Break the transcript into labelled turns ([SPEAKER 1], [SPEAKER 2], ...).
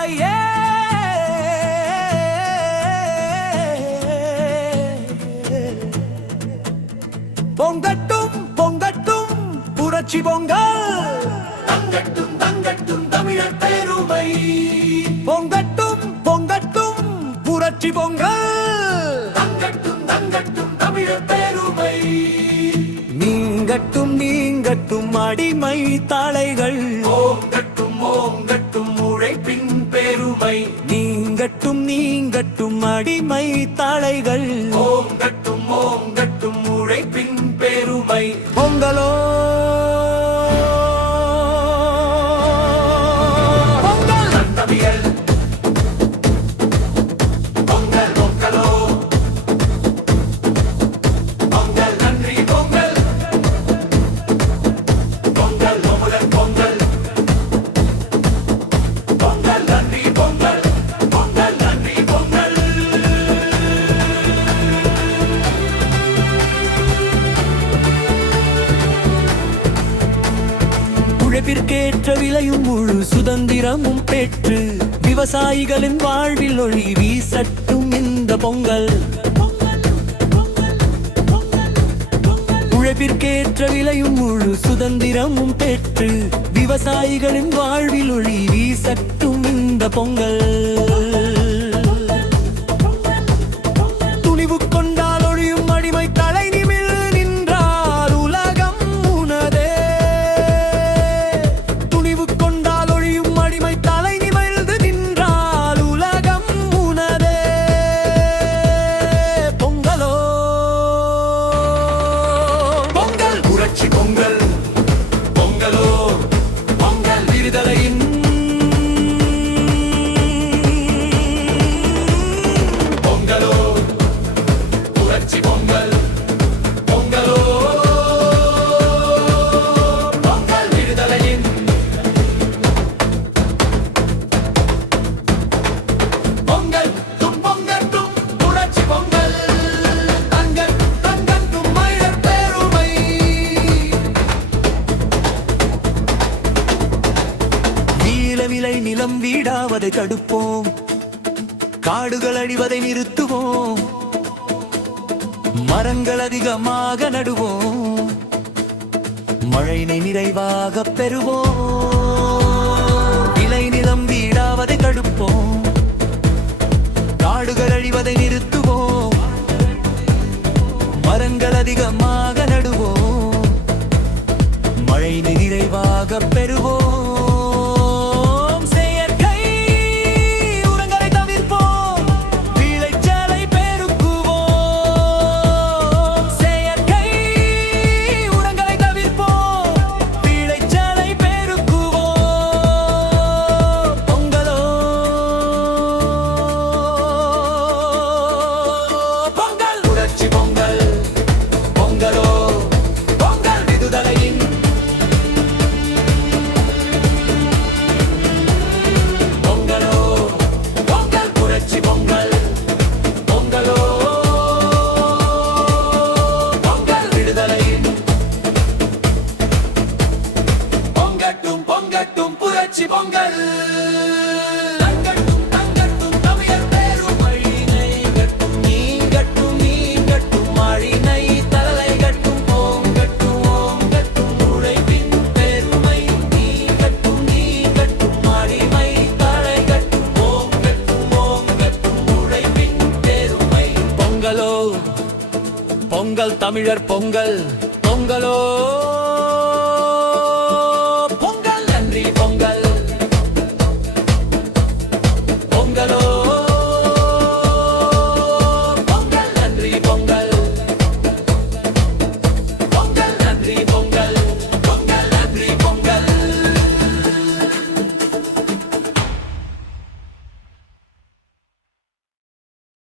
[SPEAKER 1] ஐயே பொங்கட்டும் பொங்கட்டும் புரட்சி பொங்கல். தங்கட்டும் தங்கட்டும் தமிழர் பெருமை. பொங்கட்டும் பொங்கட்டும் புரட்சி பொங்கல். தங்கட்டும் தங்கட்டும் தமிழர் பெருமை. நீங்கட்டும் நீங்கட்டும் அடிமை தாளைகள். ஓங்கட்டும் ஓங்கட்டும் நீங்கட்டும் நீங்கட்டும் அடிமை தாளைகள். ஓங்கட்டும் ஓங்கட்டும் உழைப்பின் பெருமை. பொங்கல் உழைப்பிற்கேற்ற விலையும் முழு சுதந்திரமும் பெற்று விவசாயிகளின் வாழ்வில் ஒளி வீசட்டும் இந்த பொங்கல். உழைப்பிற்கேற்ற விலையும் முழு சுதந்திரமும் பெற்று விவசாயிகளின் வாழ்வில் ஒளி வீசட்டும் இந்த பொங்கல். பொங்கல் நிலம் தடுப்போம். காடுகள் அழிவதை நிறுத்துவோம். மரங்கள் அதிகமாக நடுவோம். மழைனை நிறைவாக பெறுவோம். விளை வீடாவதை தடுப்போம். காடுகள் அழிவதை நிறுத்துவோம். மரங்கள் அதிகமாக பொங்கட்டும் பொங்கட்டும் புரட்சி பொங்கல். தங்கட்டும் தங்கட்டும் தமிழர் பெருமை நெய்கட்டும் நீங்கட்டும் நீங்கட்டும் மழினை தலை கட்டும். பொங்கட்டும் ஓங்கட்டும் உழைப்பின் பெருமை. நீங்கட்டும் நீங்கட்டும் மழிமை தலை கட்டும். ஓங்கட்டும் ஓங்கட்டும் உழைப்பின் பெருமை. பொங்கலோ பொங்கல் தமிழர் பொங்கல். பொங்கலோ. Bungalow.